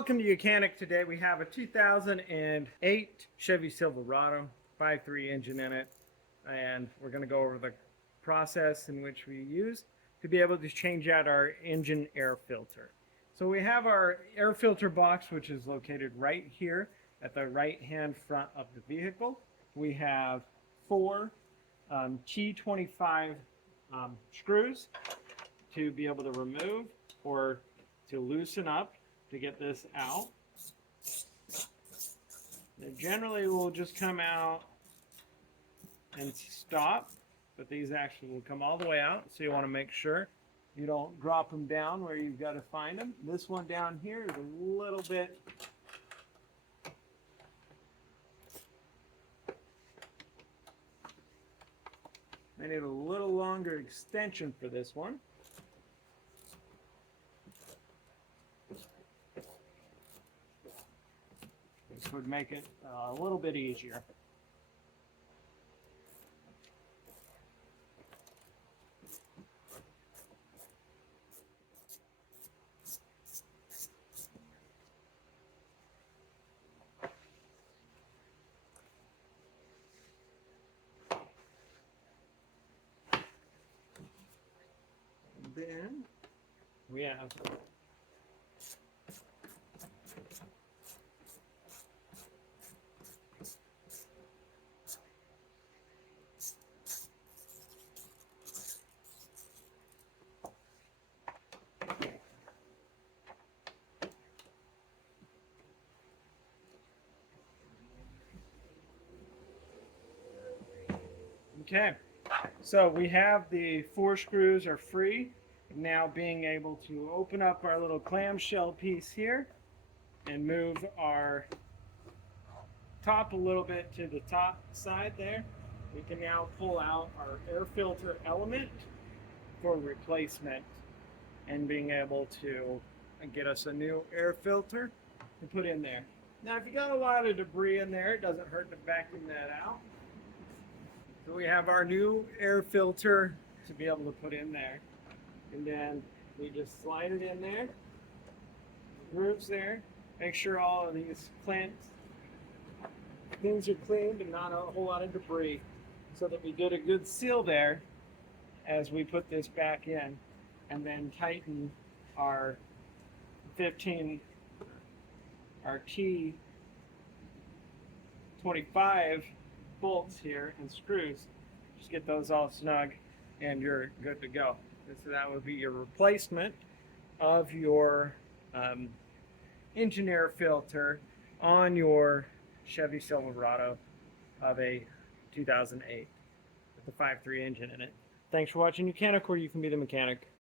Welcome to Mechanic. Today we have a 2008 Chevy Silverado 5.3 engine in it, and we're going to go over the process in which we use to be able to change out our engine air filter. So we have our air filter box, which is located right here at the right hand front of the vehicle. We have four T25 screws to be able to remove or to loosen up to get this out. They generally will just come out and stop, but these actually will come all the way out, so you want to make sure you don't drop them down where you've got to find them. This one down here is a little bit I need a little longer extension for this one. This would make it a little bit easier. And then we have okay, so we have the four screws are free. Now being able to open up our little clamshell piece here and move our top a little bit to the top side there, we can now pull out our air filter element for replacement and being able to get us a new air filter to put in there. Now if you got a lot of debris in there, it doesn't hurt to vacuum that out. So we have our new air filter to be able to put in there. And then we just slide it in there, grooves there, make sure all of these things are cleaned and not a whole lot of debris, so that we get a good seal there as we put this back in, and then tighten our T25 bolts here and screws. Just get those all snug and you're good to go. So that would be your replacement of your engine air filter on your Chevy Silverado of a 2008 with the 5.3 engine in it. Thanks for watching Mechanic, where you can be the mechanic.